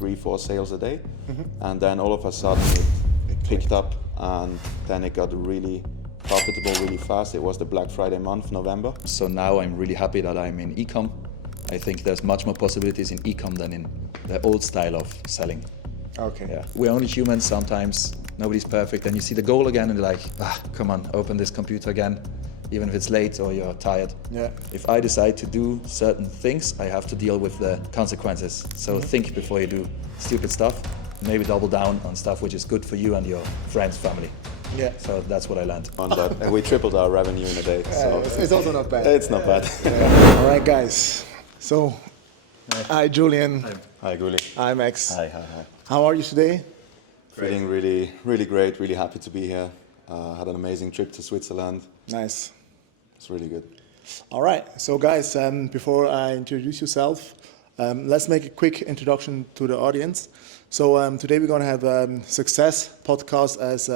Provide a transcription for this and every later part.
3-4 sales a day. And then all of a sudden it picked up, and then it got really profitable really fast. It was the Black Friday month, November. So now I'm really happy that I'm in e-com. I think there's much more possibilities in e-com than in the old style of selling. Okay. Yeah. We're only humans sometimes, nobody's perfect, and you see the goal again and you're like, come on, open this computer again, even if it's late or you're tired. Yeah. If I decide to do certain things, I have to deal with the consequences. So think before you do stupid stuff, maybe double down on stuff which is good for you and your friends, family. Yeah. So that's what I learned. On that, and we tripled our revenue in a day. So It's also not bad. it's not bad. All right, guys. So, hi, Julian. Hi, Guli. Hi, Max. Hi. How are you today? Feeling really, really great. Really happy to be here. Had an amazing trip to Switzerland. Nice. It's really good. All right. So, guys, before I introduce yourself, let's make a quick introduction to the audience. So, today we're going to have a success podcast as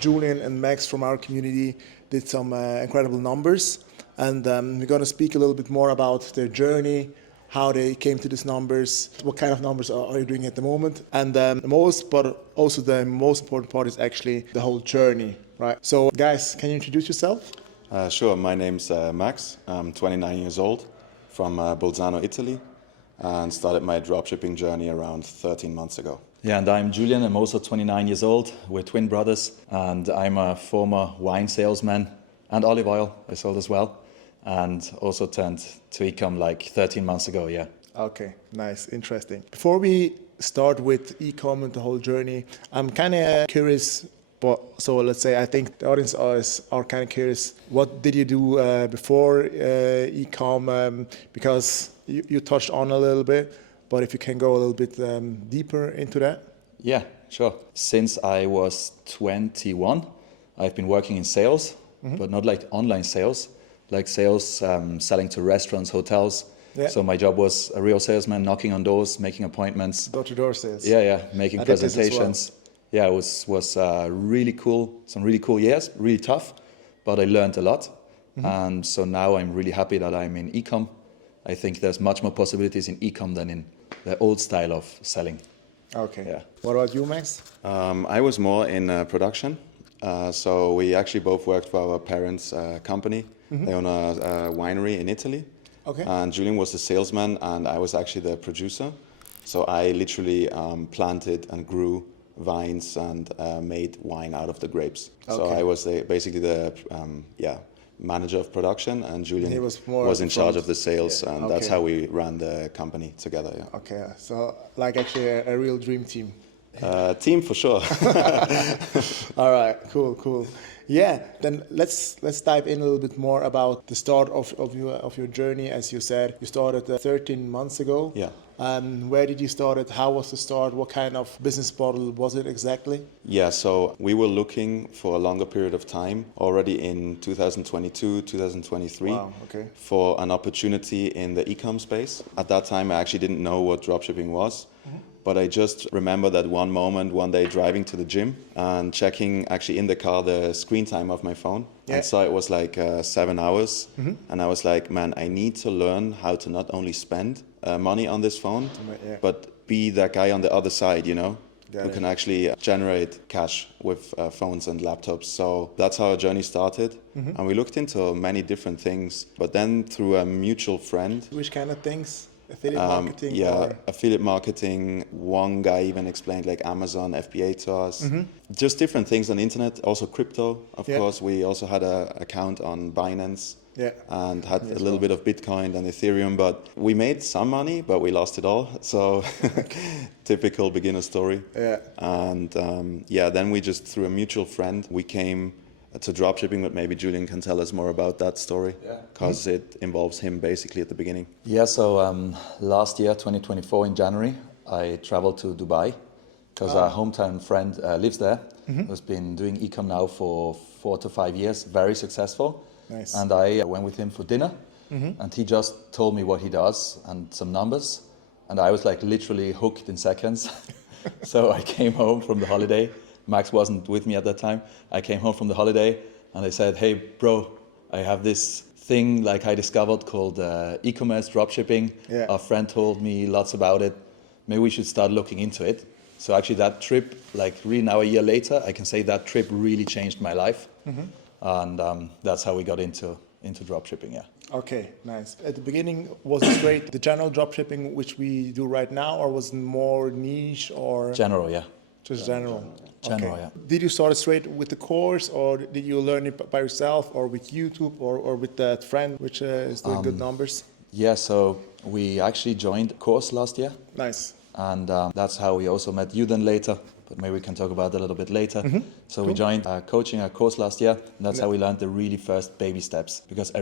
Julian and Max from our community did some incredible numbers. And we're going to speak a little bit more about their journey, how they came to these numbers, what kind of numbers are you doing at the moment. And the most important part is actually the whole journey, right? So guys, can you introduce yourself? Sure, my name's Max. I'm 29 years old, from Bolzano, Italy, and started my dropshipping journey around 13 months ago. Yeah, and I'm Julian. I'm also 29 years old. We're twin brothers, and I'm a former wine salesman and olive oil I sold as well, and also turned to e-com like 13 months ago, yeah. Okay, nice, interesting. Before we start with e-com and the whole journey, I'm kind of curious, so let's say I think the audience are kind of curious, what did you do before e-com? Because you touched on a little bit, but if you can go a little bit deeper into that. Yeah, sure. Since I was 21, I've been working in sales, but not like online sales, like sales selling to restaurants, hotels. Yeah. So my job was a real salesman, knocking on doors, making appointments. Door-to-door sales. Yeah, making I did this as presentations. Yeah, it was really cool, some really cool years, really tough, but I learned a lot. And so now I'm really happy that I'm in e-com. I think there's much more possibilities in e-com than in the old style of selling. Okay. Yeah. What about you, Max? I was more in production. So we actually both worked for our parents' company. They own a winery in Italy. Okay. And Julian was the salesman, and I was actually the producer. So I literally planted and grew vines and made wine out of the grapes. So Okay. I was basically the manager of production, and Julian He was more was at in the charge front. of the sales, and Okay. that's how we ran the company together. Yeah. Okay, so like actually a real dream team. Team for sure. All right, cool. Yeah, then let's dive in a little bit more about the start of your journey. As you said, you started 13 months ago. Yeah. Where did you start it? How was the start? What kind of business model was it exactly? Yeah, so we were looking for a longer period of time, already in 2022, 2023, Wow, okay. for an opportunity in the e-com space. At that time, I actually didn't know what dropshipping was. But I just remember that one day driving to the gym and checking actually in the car the screen time of my phone. Yeah. And so it was like 7 hours. And I was like, man, I need to learn how to not only spend money on this phone, Yeah. but be that guy on the other side, Got who it. can actually generate cash with phones and laptops. So that's how our journey started. And we looked into many different things. But then through a mutual friend, Which kind of things? Affiliate marketing? or- affiliate marketing. One guy even explained like Amazon FBA to us. Just different things on the internet. Also crypto, of Yeah. course. We also had an account on Binance. Yeah. And had a little bit of Bitcoin and Ethereum, but we made some money, but we lost it all. So typical beginner story. Yeah. And then we just, through a mutual friend, we came to dropshipping, but maybe Julian can tell us more about that story, because it involves him basically at the beginning. Yeah, so last year, 2024, in January, I traveled to Dubai because our hometown friend lives there, who's been doing e-com now for 4 to 5 years, very successful. Nice. And I went with him for dinner, and he just told me what he does and some numbers, and I was like literally hooked in seconds. So I came home from the holiday. Max wasn't with me at that time. I came home from the holiday and I said, hey bro, I have this thing like I discovered called e-commerce dropshipping. Yeah. Our friend told me lots about it. maybe we should start looking into it. So actually that trip, like really now a year later, I can say that trip really changed my life. And that's how we got into dropshipping, yeah. Okay, nice. At the beginning, was it straight the general dropshipping which we do right now, or was it more niche or General, yeah. just general? General, Okay. yeah. Did you start straight with the course, or did you learn it by yourself, or with YouTube, or with that friend which is doing good numbers? Yeah, so we actually joined a course last year. Nice. And that's how we also met you then later, but maybe we can talk about it a little bit later. So we joined coaching a course last year, and that's how we learned the really first baby steps. Because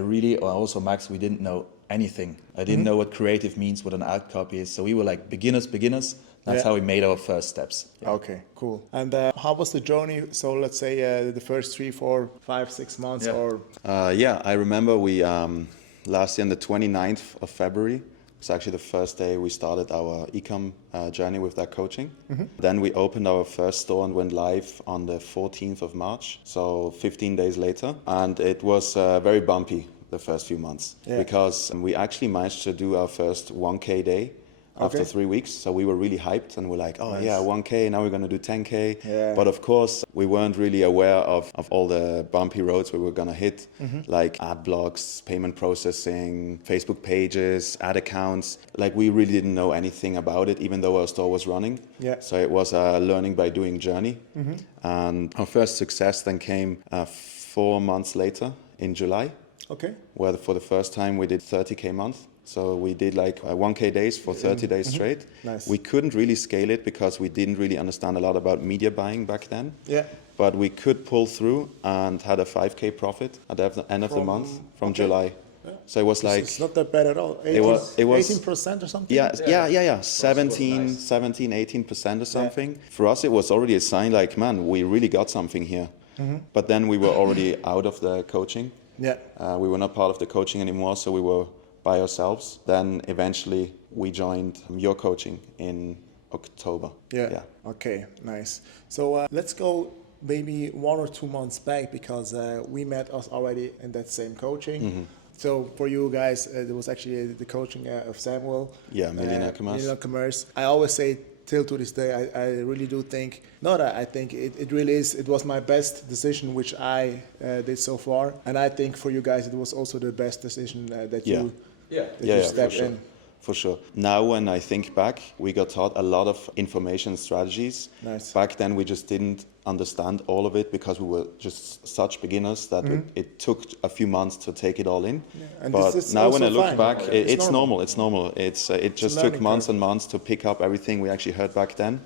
also Max, we didn't know anything. I didn't know what creative means, what an ad copy is. So we were like beginners. That's how we made our first steps. Yeah. Okay, cool. And how was the journey? So let's say the first 3, 4, 5, 6 months, or I remember we last year on the 29th of February. It's actually the first day we started our e-com journey with that coaching. Then we opened our first store and went live on the 14th of March, so 15 days later. And it was very bumpy the first few months because we actually managed to do our first 1K day after 3 weeks. So we were really hyped and we're like, oh yeah, 1K, now we're going to do 10K. Yeah. But of course, we weren't really aware of all the bumpy roads we were going to hit, like ad blocks, payment processing, Facebook pages, ad accounts. Like we really didn't know anything about it, even though our store was running. Yeah. So it was a learning by doing journey. And our first success then came 4 months later in July, where for the first time we did 30K month. So we did like 1K days for 30 days straight. Nice. We couldn't really scale it because we didn't really understand a lot about media buying back then. Yeah. But we could pull through and had a 5K profit at the end of the month from July. Yeah. So it was like... It's not that bad at all. It was 18% or something? Yeah. 17, 18% or something. For us, it was already a sign like, man, we really got something here. But then we were already out of the coaching. Yeah. We were not part of the coaching anymore, so we were by ourselves. Then eventually we joined your coaching in October. Yeah. Okay, nice. So let's go maybe 1 or 2 months back, because we met us already in that same coaching. So for you guys, there was actually the coaching of Samuel. Yeah, Millionaire Commerce. Millionaire Commerce. I always say, till to this day, I really do think, I think it really is, it was my best decision which I did so far. And I think for you guys, it was also the best decision that you stepped in. For sure. Now when I think back, we got taught a lot of information strategies. Nice. Back then we just didn't understand all of it because we were just such beginners that it took a few months to take it all in. Yeah. And but this is now when I also look fine. back, it's normal. It It's just a took learning months curve. and months to pick up everything we actually heard back then.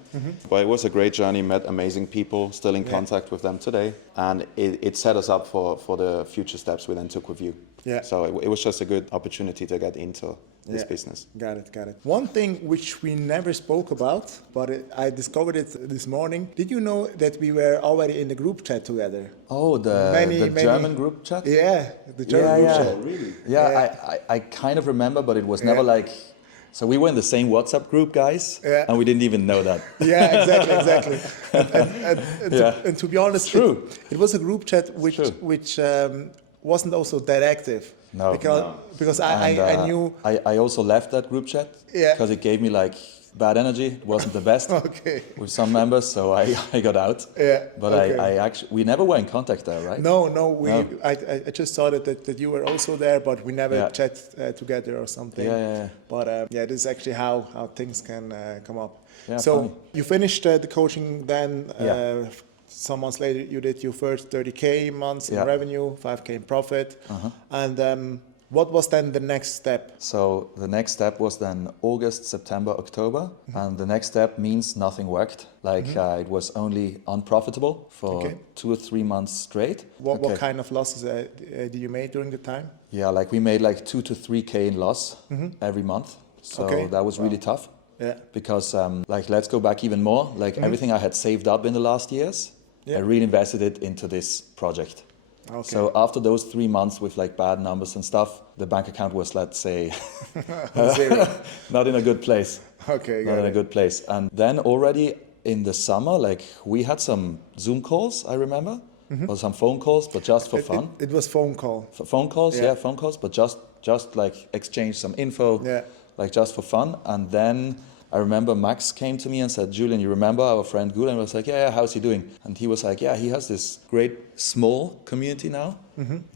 But it was a great journey, met amazing people, still in contact with them today. And it set us up for the future steps we then took with you. Yeah. So it was just a good opportunity to get into this business. Got it. One thing which we never spoke about, but I discovered it this morning. Did you know that we were already in the group chat together? Oh, the German group chat? Yeah, the German group chat. Really? Yeah, I kind of remember, but it was never like... So we were in the same WhatsApp group, guys, and we didn't even know that. Yeah, exactly. And to be honest, True. It was a group chat which wasn't also that active. No. Because I knew... I also left that group chat because it gave me like bad energy. It wasn't the best with some members, so I got out. Yeah. But I actually, we never were in contact there, right? No. I just saw that you were also there, but we never chat together or something. Yeah. But this is actually how things can come up. Yeah, so funny. you finished the coaching then. Some months later, you did your first 30K months in revenue, 5K in profit. And what was then the next step? So the next step was then August, September, October. And the next step means nothing worked. Like it was only unprofitable for 2 or 3 months straight. What kind of losses did you make during the time? Yeah, like we made like 2 to 3K in loss every month. So that was really tough. Yeah. Because let's go back even more. Like everything I had saved up in the last years, I reinvested it into this project. Okay. So after those 3 months with like bad numbers and stuff, the bank account was, let's say, Zero. not in a good place. Okay, not in a good place. And then already in the summer, like we had some Zoom calls, I remember, or some phone calls, but just for fun. It was phone call. Phone calls, phone calls, but just like exchange some info, like just for fun. And then I remember Max came to me and said, Julian, you remember our friend Gulen? I was like, yeah, how's he doing? And he was like, yeah, he has this great small community now,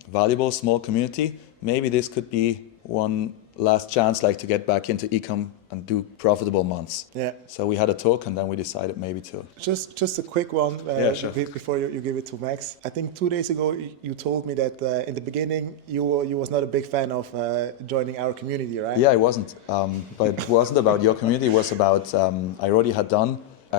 valuable small community. Maybe this could be one last chance, like to get back into e-com and do profitable months. Yeah. So we had a talk and then we decided maybe to. Just a quick one Sure. before you give it to Max. I think 2 days ago you told me that in the beginning you was not a big fan of joining our community, right? Yeah, I wasn't. But it wasn't about your community. It was about, I already had done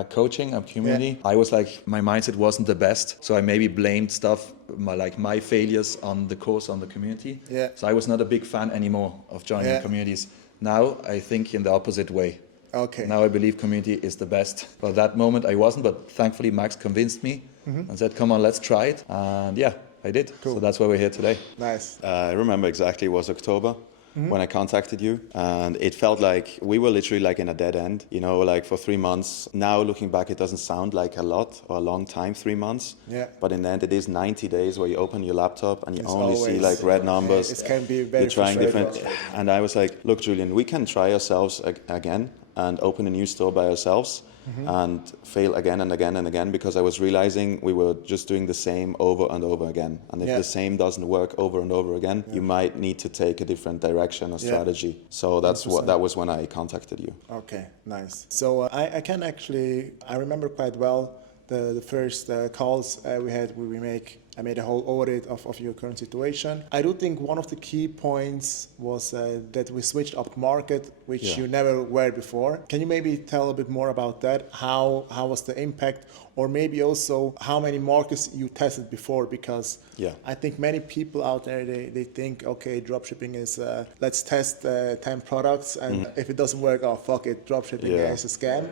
coaching a community. I was like, my mindset wasn't the best. So I maybe blamed stuff, my failures on the course, on the community. Yeah. So I was not a big fan anymore of joining communities. Now I think in the opposite way. Okay. Now I believe community is the best. For that moment I wasn't, but thankfully Max convinced me and said, come on, let's try it. And yeah, I did. Cool. So that's why we're here today. Nice. I remember exactly, it was October when I contacted you, and it felt like we were literally like in a dead end, you know, like for 3 months. Now looking back, it doesn't sound like a lot or a long time, 3 months. Yeah. But in the end, it is 90 days where you open your laptop and you It's only see always- like red numbers. It can be very You're trying frustrating. different, and I was like, look, Julian, we can try ourselves again and open a new store by ourselves. And fail again and again and again, because I was realizing we were just doing the same over and over again. And if the same doesn't work over and over again, you might need to take a different direction or strategy. So that was when I contacted you. Okay, nice. So I can actually, I remember quite well the first calls we had where I made a whole audit of your current situation. I do think one of the key points was that we switched up market, which you never were before. Can you maybe tell a bit more about that? How was the impact, or maybe also how many markets you tested before? Because I think many people out there, they think, okay, dropshipping is, let's test 10 products, and if it doesn't work, oh, fuck it, dropshipping is a scam.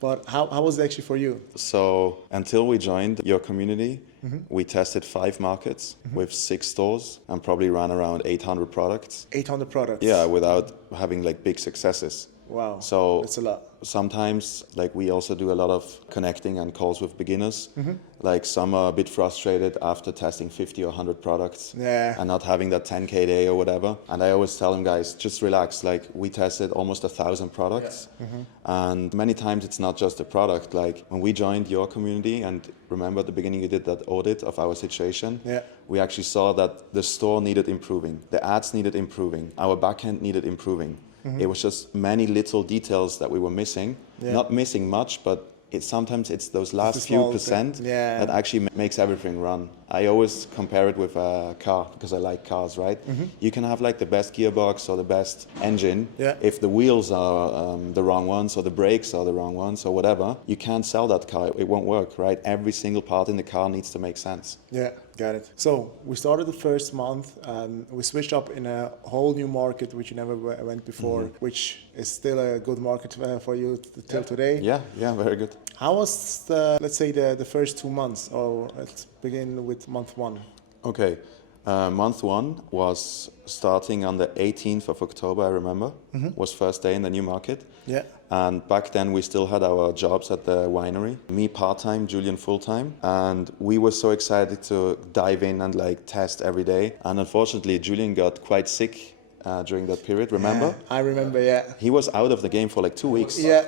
But how was it actually for you? So until we joined your community, we tested 5 markets with 6 stores and probably ran around 800 products. 800 products? Yeah, without having like big successes. Wow, So that's a lot. Sometimes, like, we also do a lot of connecting and calls with beginners. Like, some are a bit frustrated after testing 50 or 100 products and not having that 10K day or whatever. And I always tell them, guys, just relax. Like, we tested almost 1,000 products. And many times it's not just the product. Like, when we joined your community, and remember at the beginning you did that audit of our situation, we actually saw that the store needed improving. The ads needed improving. Our backend needed improving. It was just many little details that we were missing. Not missing much, but sometimes it's those last few percent that actually makes everything run. I always compare it with a car, because I like cars, right? You can have like the best gearbox or the best engine. If the wheels are the wrong ones, or the brakes are the wrong ones, or whatever, you can't sell that car. It won't work, right? Every single part in the car needs to make sense. Yeah, got it. So we started the first month, we switched up in a whole new market which you never went before, which is still a good market for you till today. Yeah, very good. How was let's say the first 2 months, or let's begin with month 1? Okay, month 1 was starting on the 18th of October, I remember, was first day in the new market. Yeah. And back then we still had our jobs at the winery, me part-time, Julian full-time. And we were so excited to dive in and like test every day. And unfortunately, Julian got quite sick during that period, remember? Yeah, I remember, yeah. He was out of the game for like 2 weeks. Yeah,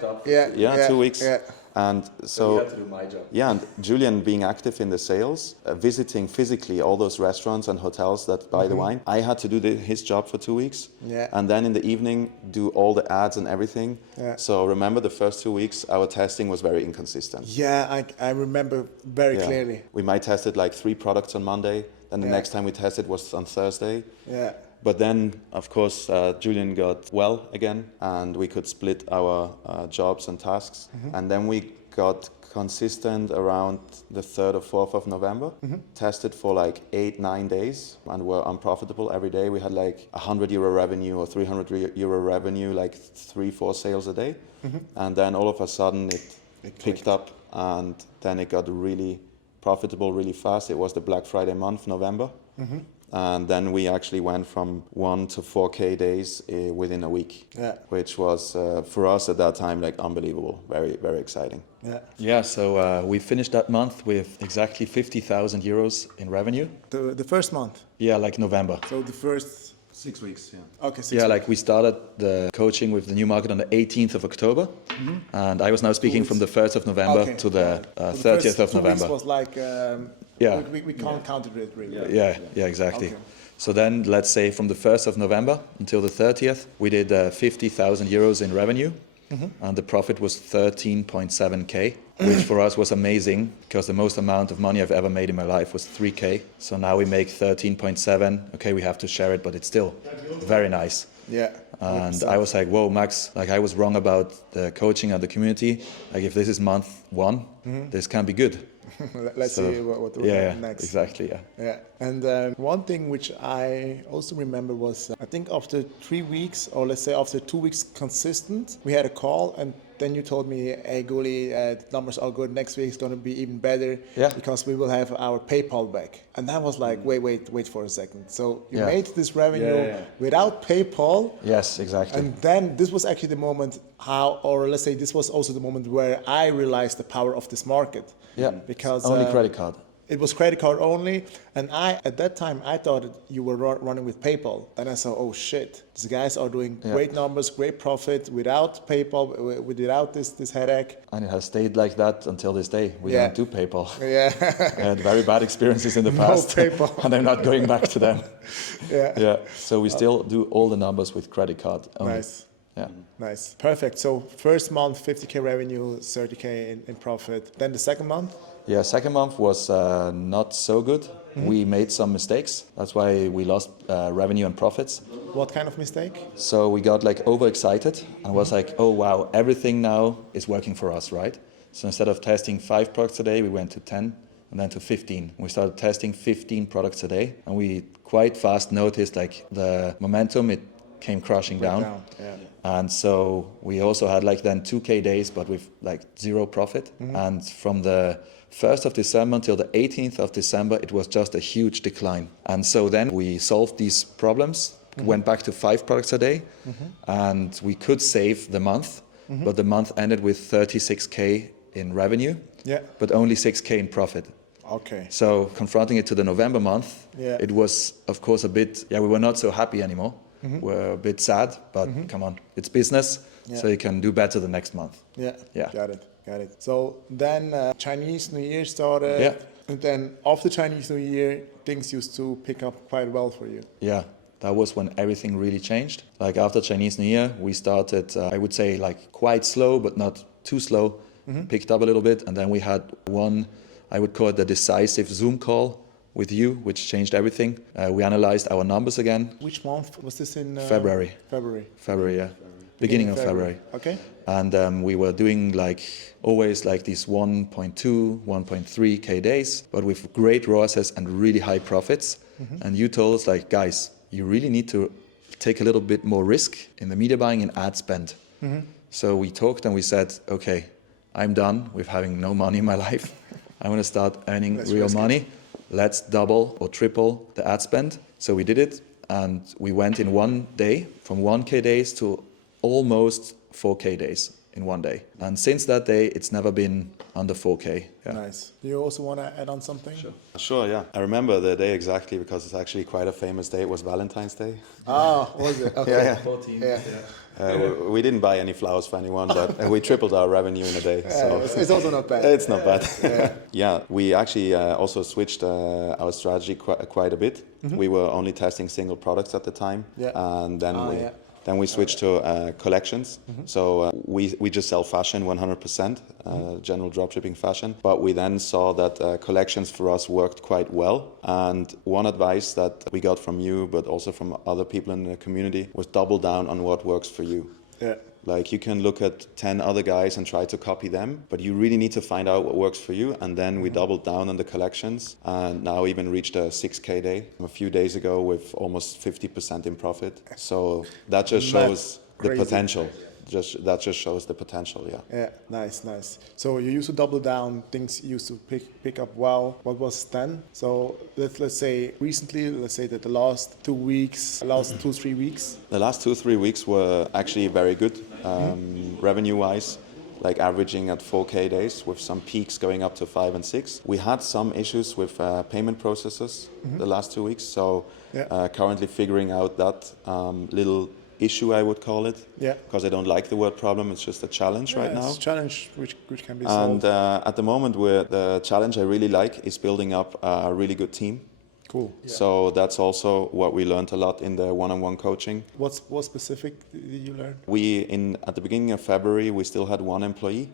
2 weeks. Yeah. And so you had to do my job. Yeah, and Julian being active in the sales, visiting physically all those restaurants and hotels that buy the wine. I had to do his job for 2 weeks. And then in the evening, do all the ads and everything. So remember, the first 2 weeks, our testing was very inconsistent. Yeah, I remember very clearly. We might tested like 3 products on Monday. Then the next time we tested was on Thursday. Yeah. But then, of course, Julian got well again, and we could split our jobs and tasks. And then we got consistent around the 3rd or 4th of November, tested for like 8-9 days, and were unprofitable every day. We had like €100 revenue or €300 revenue, like 3-4 sales a day. And then all of a sudden it picked up, and then it got really profitable really fast. It was the Black Friday month, November. And then we actually went from 1 to 4K days within a week, which was for us at that time like unbelievable, very, very exciting. Yeah, so we finished that month with exactly €50,000 in revenue. The first month? Yeah, like November. So the 6 weeks, yeah. Okay, 6 Yeah, weeks. like we started the coaching with the new market on the 18th of October, and I was now speaking from the 1st of November Okay, to the so 30th first of 2 November. weeks was like, Yeah. we can't count it really. Yeah, exactly. Okay. So then, let's say from the 1st of November until the 30th, we did 50,000 euros in revenue, and the profit was 13.7k, which for us was amazing because the most amount of money I've ever made in my life was 3k. So now we make 13.7. Okay, we have to share it, but it's still very nice. Yeah. And I was like, whoa, Max, like I was wrong about the coaching and the community. Like if this is month 1, this can be good. Let's So, see what will yeah, happen next. exactly, yeah. Yeah, and one thing which I also remember was I think after 3 weeks, or let's say after 2 weeks consistent, we had a call, and then you told me, "Hey, Guli, the numbers are good. Next week is going to be even better because we will have our PayPal back." And that was like, wait for a second. So you made this revenue without PayPal. Yes, exactly. And then this was actually the moment or let's say this was also the moment where I realized the power of this market. Yeah, Because only credit card. it was credit card only, and at that time I thought you were running with PayPal. Then I saw, oh shit, these guys are doing great numbers, great profit without PayPal, without this headache. And it has stayed like that until this day. We don't do PayPal. Yeah. I had very bad experiences in the past. PayPal. And I'm not going back to them. Yeah. So we still do all the numbers with credit card only. Nice. Yeah. Nice. Perfect. So first month, 50k revenue, 30k in profit. Then the second month? Yeah, second month was not so good. We made some mistakes. That's why we lost revenue and profits. What kind of mistake? So we got like overexcited and was like, oh wow, everything now is working for us, right? So instead of testing 5 products a day, we went to 10 and then to 15. We started testing 15 products a day, and we quite fast noticed like the momentum, it came crashing down. Yeah. And so we also had like then 2k days, but with like 0 profit. And from the 1st of December until the 18th of December, it was just a huge decline. And so then we solved these problems, went back to 5 products a day, and we could save the month, but the month ended with 36k in revenue, but only 6k in profit. Okay. So confronting it to the November month, Yeah. it was of course a bit, we were not so happy anymore. We're a bit sad, but come on, it's business, so you can do better the next month. Yeah. Got it. So then Chinese New Year started. Yeah. And then after Chinese New Year, things used to pick up quite well for you. Yeah, that was when everything really changed. Like after Chinese New Year, we started, I would say like quite slow, but not too slow, picked up a little bit. And then we had one, I would call it the decisive Zoom call with you, which changed everything. We analyzed our numbers again. Which month was this in? February. February, yeah. Beginning of February. Okay. And we were doing like always like these 1.2, 1.3k days, but with great ROASes and really high profits. And you told us like, guys, you really need to take a little bit more risk in the media buying and ad spend. So we talked and we said, okay, I'm done with having no money in my life. I want to start earning real money. Let's double or triple the ad spend. So we did it, and we went in one day from 1k days to almost 4k days in one day. And since that day, it's never been under 4k. Yeah. Nice. Do you also want to add on something? Sure, yeah. I remember the day exactly because it's actually quite a famous day. It was Valentine's Day. Ah, was it? Okay. Yeah. 14. Yeah. We didn't buy any flowers for anyone, but we tripled our revenue in a day. So It's also not bad. it's not bad. Yeah, we actually also switched our strategy quite a bit. We were only testing single products at the time, and then we switched to collections. So we just sell fashion 100%, general dropshipping fashion. But we then saw that collections for us worked quite well. And one advice that we got from you, but also from other people in the community, was double down on what works for you. Yeah. Like you can look at 10 other guys and try to copy them, but you really need to find out what works for you. And then we doubled down on the collections and now even reached a 6K day a few days ago with almost 50% in profit. So that just shows the potential. That just shows the potential, Yeah, nice. So you used to double down, things used to pick up well. What was then? So let's say recently, let's say that the last 2 weeks, last 2-3 weeks. The last 2-3 weeks were actually very good, revenue-wise. like averaging at 4K days with some peaks going up to 5 and 6. We had some issues with payment processes the last 2 weeks, so currently figuring out that little issue, I would call it, because I don't like the word problem. It's just a challenge right now. It's a challenge which can be And solved. at the moment, the challenge I really like is building up a really good team. Cool. So that's also what we learned a lot in the one-on-one coaching. What specific did you learn? At the beginning of February, we still had 1 employee.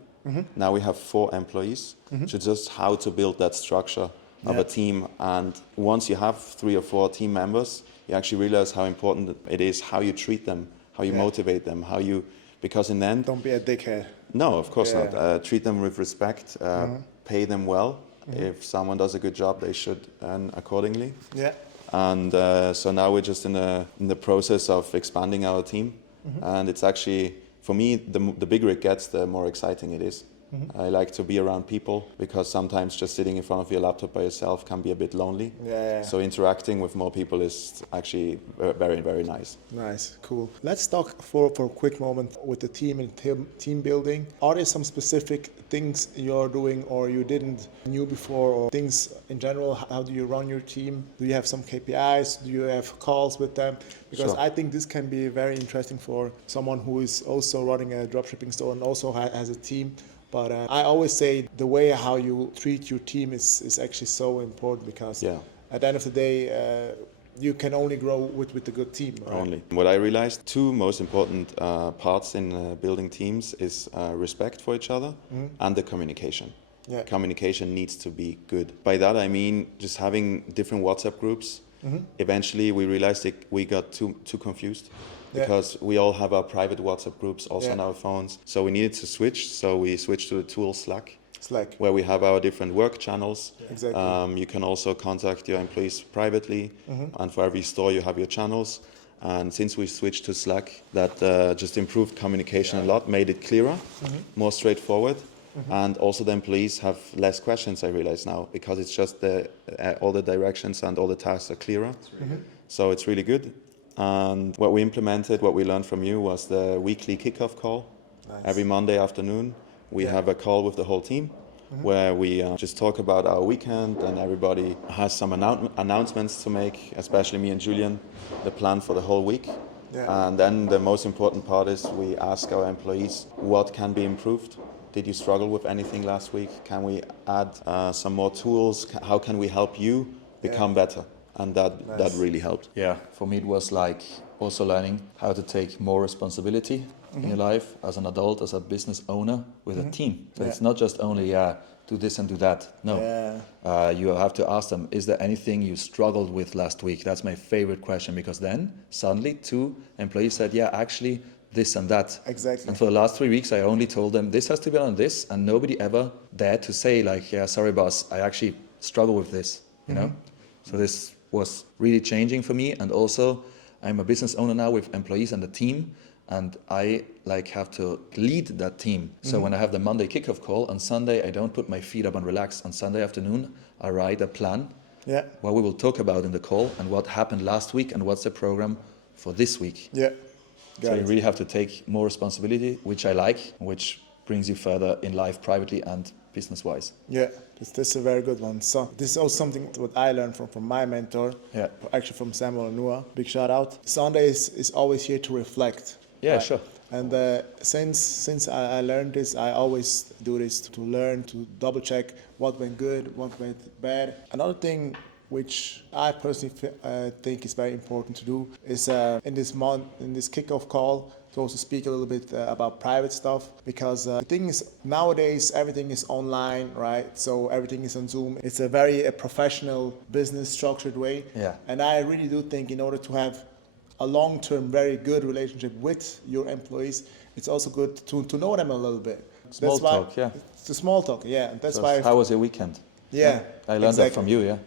Now we have 4 employees. So just how to build that structure of a team. And once you have 3 or 4 team members, you actually realize how important it is how you treat them, how you motivate them, because in the end... Don't be a dickhead. No, of course not. Treat them with respect, pay them well. If someone does a good job, they should earn accordingly. Yeah. And so now we're just in the process of expanding our team. And it's actually, for me, the bigger it gets, the more exciting it is. I like to be around people because sometimes just sitting in front of your laptop by yourself can be a bit lonely. So interacting with more people is actually very, very nice. Nice, cool. Let's talk for a quick moment with the team and team building. Are there some specific things you're doing or you didn't knew before, or things in general? How do you run your team? Do you have some KPIs? Do you have calls with them? Because I think this can be very interesting for someone who is also running a dropshipping store and also has a team. But I always say the way how you treat your team is actually so important, because at the end of the day, you can only grow with a good team. Right? Only. What I realized, 2 most important parts in building teams is respect for each other and the communication. Communication needs to be good. By that I mean just having different WhatsApp groups. Eventually we realized we got too confused. Because we all have our private WhatsApp groups also on our phones. So we needed to switch. So we switched to the tool Slack, where we have our different work channels. Exactly. You can also contact your employees privately. And for every store you have your channels. And since we switched to Slack, that just improved communication a lot, made it clearer, more straightforward. And also the employees have less questions, I realize now, because it's just all the directions and all the tasks are clearer. So it's really good. And what we implemented, what we learned from you, was the weekly kickoff call. Every Monday afternoon, we have a call with the whole team where we just talk about our weekend, and everybody has some announcements to make, especially me and Julian, the plan for the whole week. And then the most important part is we ask our employees what can be improved. Did you struggle with anything last week? Can we add some more tools? How can we help you become better? And that really helped. Yeah, for me it was like also learning how to take more responsibility in your life as an adult, as a business owner with a team. So it's not just only do this and do that. No, you have to ask them, is there anything you struggled with last week? That's my favorite question, because then suddenly 2 employees said, yeah, actually this and that. Exactly. And for the last 3 weeks, I only told them this has to be on this, and nobody ever dared to say like, yeah, sorry boss, I actually struggle with this, you know? So this was really changing for me. And also I'm a business owner now with employees and a team, and I like have to lead that team. So when I have the Monday kickoff call, on Sunday I don't put my feet up and relax. On Sunday afternoon I write a plan what we will talk about in the call and what happened last week and what's the program for this week. So you really have to take more responsibility, which I like, which brings you further in life privately and business-wise. This is a very good one. So this is also something what I learned from my mentor, actually from Samuel and Noah. Big shout out. Sunday is always here to reflect. Sure. And since I learned this, I always do this to learn, to double check what went good, what went bad. Another thing which I personally think is very important to do is in this kickoff call, to also speak a little bit about private stuff, because the thing is, nowadays everything is online, right? So everything is on Zoom. It's a very professional, business structured way. And I really do think in order to have a long-term, very good relationship with your employees, it's also good to know them a little bit. Small talk. It's a small talk, That's why. How was your weekend? I learned that from you,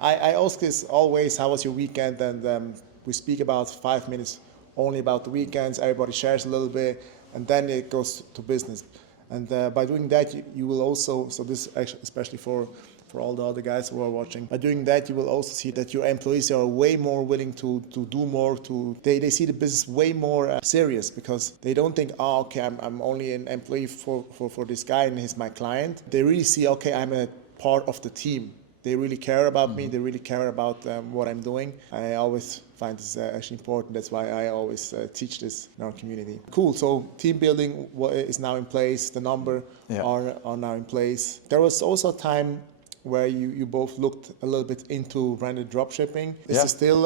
I ask this always, how was your weekend? And we speak about 5 minutes only about the weekends. Everybody shares a little bit, and then it goes to business. And by doing that, you will also, so this actually especially for for all the other guys who are watching. By doing that, you will also see that your employees are way more willing to do more. They see the business way more serious, because they don't think, oh, okay, I'm only an employee for this guy and he's my client. They really see, okay, I'm a part of the team. They really care about me. They really care about what I'm doing. I always find this actually important. That's why I always teach this in our community. Cool. So team building is now in place. The number are now in place. There was also a time where you both looked a little bit into branded dropshipping. Is this still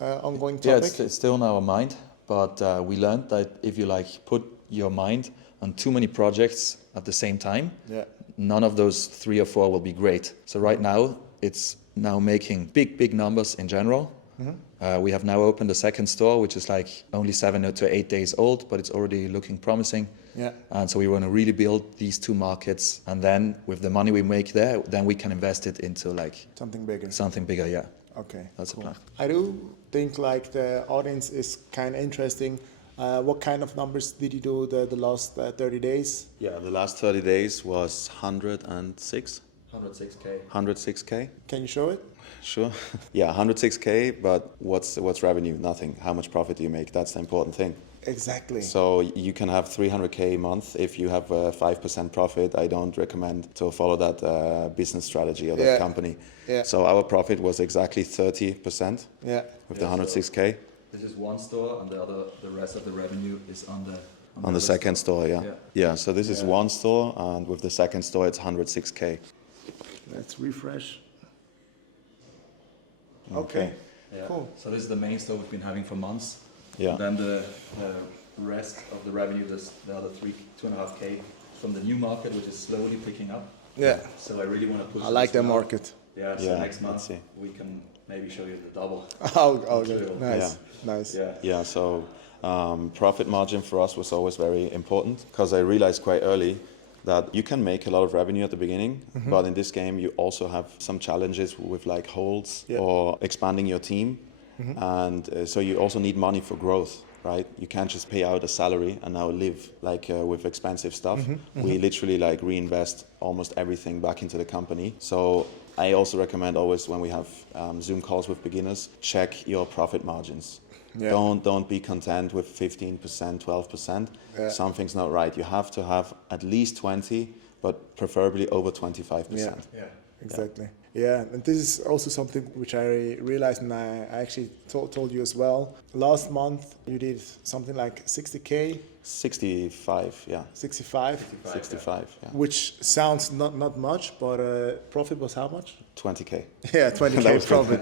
ongoing topic? Yeah, it's still in our mind, but we learned that if you put your mind on too many projects at the same time, none of those 3 or 4 will be great. So right now, it's now making big numbers in general. We have now opened a second store, which is only 7 to 8 days old, but it's already looking promising. And so we want to really build these 2 markets, and then with the money we make there, then we can invest it into something bigger. Something bigger, yeah. Okay, that's the plan. I do think the audience is kind of interesting. What kind of numbers did you do the last 30 days? Yeah, the last 30 days was 106. 106K. 106K. Can you show it? Sure. Yeah, 106K, but what's revenue? Nothing. How much profit do you make? That's the important thing. Exactly. So you can have 300K a month if you have a 5% profit. I don't recommend to follow that business strategy of that company. So our profit was exactly 30% with the 106K. This is one store, and the rest of the revenue is on the second store. Yeah. So this is one store, and with the second store, it's 106K. Let's refresh. Okay. Cool. So this is the main store we've been having for months. Yeah. And then the rest of the revenue, the other 2.5K from the new market, which is slowly picking up. Yeah. So I really want to push. I like that market. Yeah. So next month we can maybe show you the double. Oh, good. Nice. Nice. Yeah. So profit margin for us was always very important, because I realized quite early that you can make a lot of revenue at the beginning, but in this game you also have some challenges with holds or expanding your team. And so you also need money for growth, right? You can't just pay out a salary and now live with expensive stuff. We literally reinvest almost everything back into the company. So I also recommend always, when we have Zoom calls with beginners, check your profit margins. Don't be content with 15%, 12%. Something's not right. You have to have at least 20, but preferably over 25%. Exactly. Yeah, and this is also something which I realized, and I actually told you as well. Last month you did something like 60K. 65, yeah. 65? 65, yeah. Which sounds not much, but profit was how much? 20K. Yeah, 20K profit.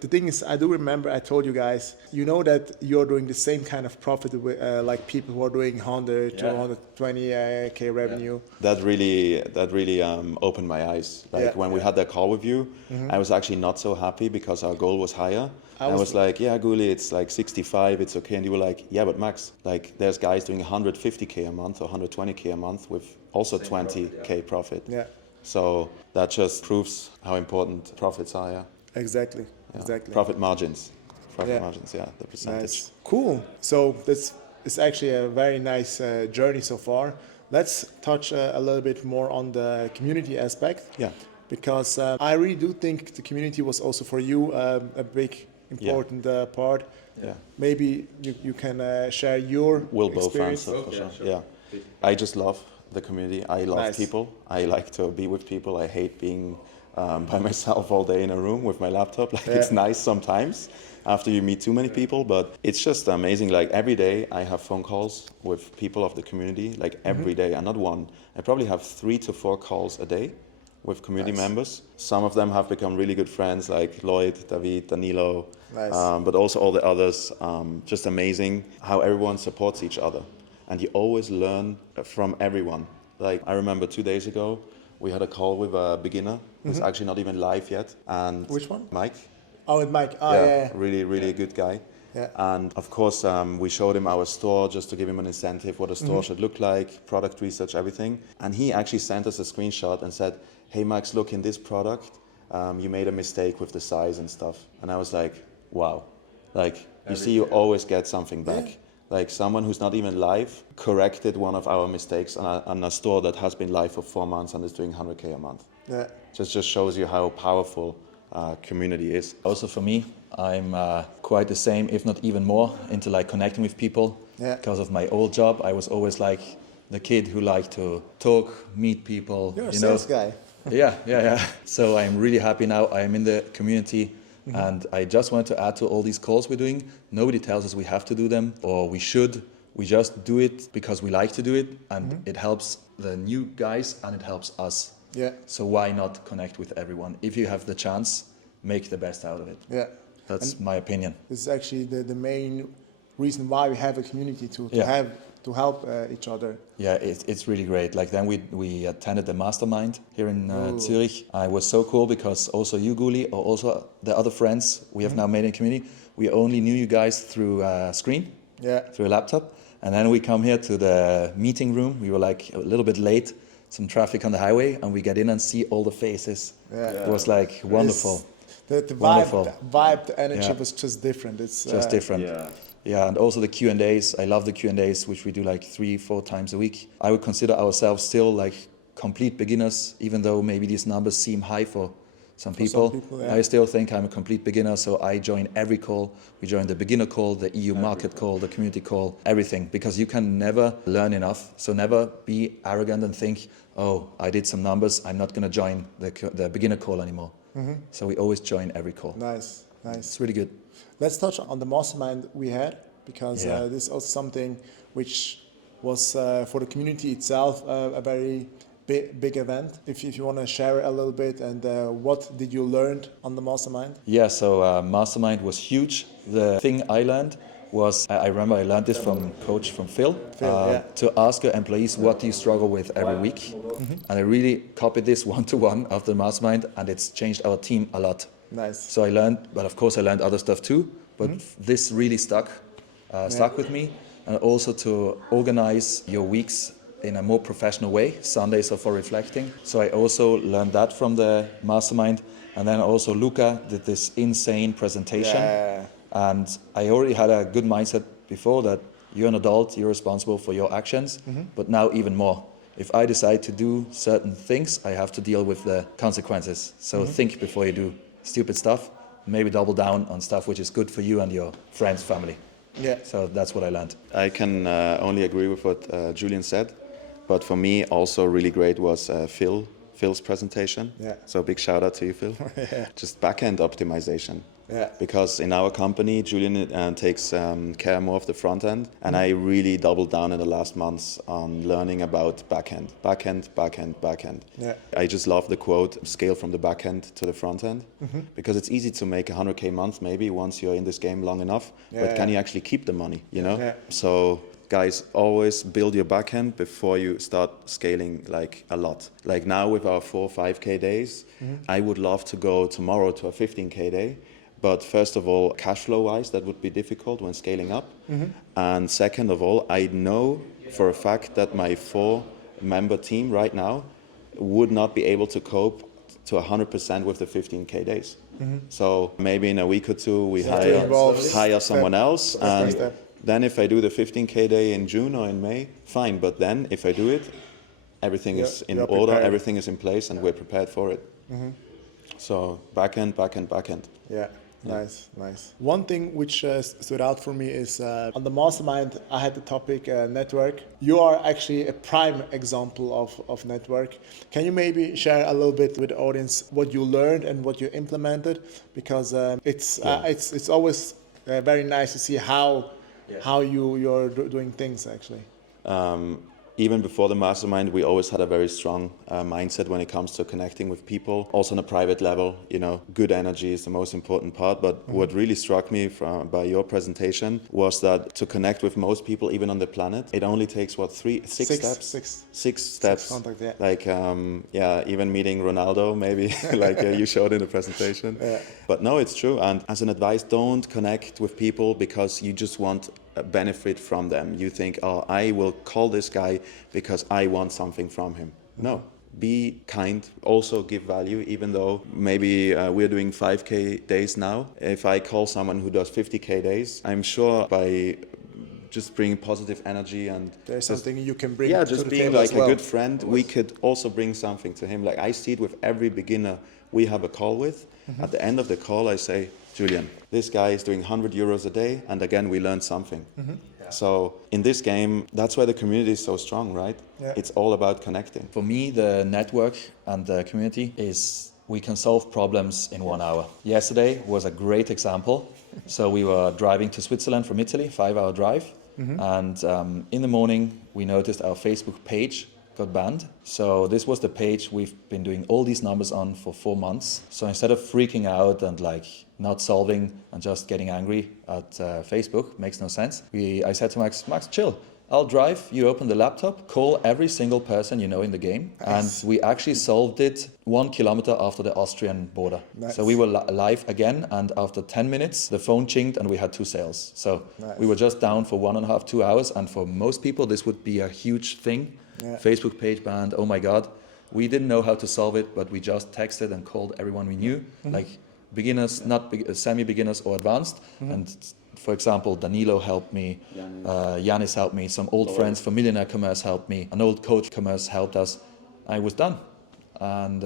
The thing is, I do remember I told you guys, you know that you're doing the same kind of profit with, like people who are doing 100 to 120K revenue. That really opened my eyes. When we had that call with you, I was actually not so happy because our goal was higher. I was like, yeah, Guli, it's 65, it's okay. And you were like, yeah, but Max, there's guys doing 150K a month or 120K a month with also 20K profit. Yeah. So that just proves how important profits are, yeah. Exactly. Profit margins. Margins, the percentage. Nice. Cool. So this is actually a very nice journey so far. Let's touch a little bit more on the community aspect. Yeah. Because I really do think the community was also for you a big, important part. Yeah. Maybe you can share your We'll both experience. answer for sure. Yeah. I just love the community. I love people. I like to be with people. I hate being by myself all day in a room with my laptop. It's nice sometimes after you meet too many people, but it's just amazing. Every day I have phone calls with people of the community, every day, and not one. I probably have 3 to 4 calls a day with community members. Some of them have become really good friends, like Lloyd, David, Danilo, but also all the others. Just amazing how everyone supports each other. And you always learn from everyone. I remember 2 days ago, we had a call with a beginner who's actually not even live yet. And which one? Mike. Oh, with Mike. Oh, yeah. Really a good guy. Yeah. And of course, we showed him our store just to give him an incentive, what a store should look like, product research, everything. And he actually sent us a screenshot and said, hey, Max, look, in this product, you made a mistake with the size and stuff. And I was like, wow. You see, you always get something back. Like someone who's not even live corrected one of our mistakes on a store that has been live for 4 months and is doing 100K a month. Yeah. Just shows you how powerful community is. Also for me, I'm quite the same, if not even more, into like connecting with people. Yeah. Because of my old job, I was always like the kid who liked to talk, meet people. You're a you know. sales guy. Yeah. So I'm really happy now. I'm in the community. And I just want to add to all these calls we're doing. Nobody tells us we have to do them or we should. We just do it because we like to do it. And it helps the new guys and it helps us. Yeah. So why not connect with everyone? If you have the chance, make the best out of it. Yeah. That's my opinion. This is actually the main reason why we have a community to help each other. Yeah, it's really great. Like then we attended the Mastermind here in Zurich. It was so cool because also you, Guli, or also the other friends we have now made in community, we only knew you guys through a screen, through a laptop. And then we come here to the meeting room. We were like a little bit late, some traffic on the highway, and we get in and see all the faces. It was like wonderful. The vibe, the energy was just different. It's just different. Yeah, and also the Q&As. I love the Q&As, which we do like 3-4 times a week. I would consider ourselves still like complete beginners, even though maybe these numbers seem high for some people. I still think I'm a complete beginner, so I join every call. We join the beginner call, the EU market call, the community call, everything, because you can never learn enough. So never be arrogant and think, oh, I did some numbers, I'm not going to join the beginner call anymore. So we always join every call. Nice. It's really good. Let's touch on the mastermind we had, because this is also something which was for the community itself a very big event. If you want to share a little bit, and what did you learn on the mastermind? Yeah, so mastermind was huge. The thing I learned was, I remember I learned this from coach from Phil, to ask your employees, what do you struggle with every week? And I really copied this one-to-one after the mastermind, and it's changed our team a lot. Nice. So I learned, but of course I learned other stuff too, but this really stuck with me. And also to organize your weeks in a more professional way. Sundays are for reflecting. So I also learned that from the mastermind. And then also Luca did this insane presentation. And I already had a good mindset before that you're an adult, you're responsible for your actions, but now even more. If I decide to do certain things, I have to deal with the consequences. So think before you do stupid stuff, maybe double down on stuff which is good for you and your friends, family. Yeah. So that's what I learned. I can only agree with what Julian said, but for me also really great was Phil's presentation. Yeah. So big shout out to you, Phil. Just back-end optimization. Yeah. Because in our company, Julian takes care more of the front end, and I really doubled down in the last months on learning about back-end. Yeah. I just love the quote, scale from the back end to the front end, because it's easy to make 100K a month maybe once you're in this game long enough, but can you actually keep the money, you know? Yeah. So guys, always build your backend before you start scaling like a lot. Like now with our 4 or 5K days, I would love to go tomorrow to a 15K day. But first of all, cash flow wise, that would be difficult when scaling up. And second of all, I know for a fact that my 4-member team right now would not be able to cope to 100% with the 15K days. So maybe in a week or two, we hire someone else. And then if I do the 15K day in June or in May, fine. But then if I do it, everything is in order, everything is in place, and we're prepared for it. So backend. Yeah. Nice. One thing which stood out for me is on the mastermind, I had the topic network. You are actually a prime example of network. Can you maybe share a little bit with the audience what you learned and what you implemented? Because it's always very nice to see how you're doing things actually. Even before the mastermind, we always had a very strong mindset when it comes to connecting with people. Also on a private level, you know, good energy is the most important part. But what really struck me by your presentation was that to connect with most people, even on the planet, it only takes six steps? Six steps. Contact, yeah. Like, even meeting Ronaldo, maybe, like you showed in the presentation. Yeah. But no, it's true. And as an advice, don't connect with people because you just want benefit from them. You think, oh, I will call this guy because I want something from him. No, be kind, also give value, even though maybe we're doing 5K days now. If I call someone who does 50K days, I'm sure by just bringing positive energy and There's just- something you can bring yeah, to just the being table like as well. a good friend. We could also bring something to him. Like I see it with every beginner we have a call with. At the end of the call, I say, Julian, this guy is doing 100 euros a day, and again, we learned something. So in this game, that's why the community is so strong, right? Yeah. It's all about connecting. For me, the network and the community is we can solve problems in 1 hour. Yesterday was a great example. So we were driving to Switzerland from Italy, 5-hour drive. And in the morning, we noticed our Facebook page got banned. So this was the page we've been doing all these numbers on for 4 months. So instead of freaking out and like not solving and just getting angry at Facebook, makes no sense. I said to Max, chill. I'll drive, you open the laptop, call every single person you know in the game. Nice. And we actually solved it 1 kilometer after the Austrian border. Nice. So we were live again, and after 10 minutes, the phone chinged and we had 2 sales. So Nice. we were just down for 1.5, 2 hours. And for most people, this would be a huge thing. Yeah. Facebook page banned, oh my God. We didn't know how to solve it, but we just texted and called everyone we knew, like beginners, not semi-beginners or advanced. And for example, Danilo helped me, Yanis helped me, some old friends from Millionaire Commerce helped me, an old coach commerce helped us. I was done. And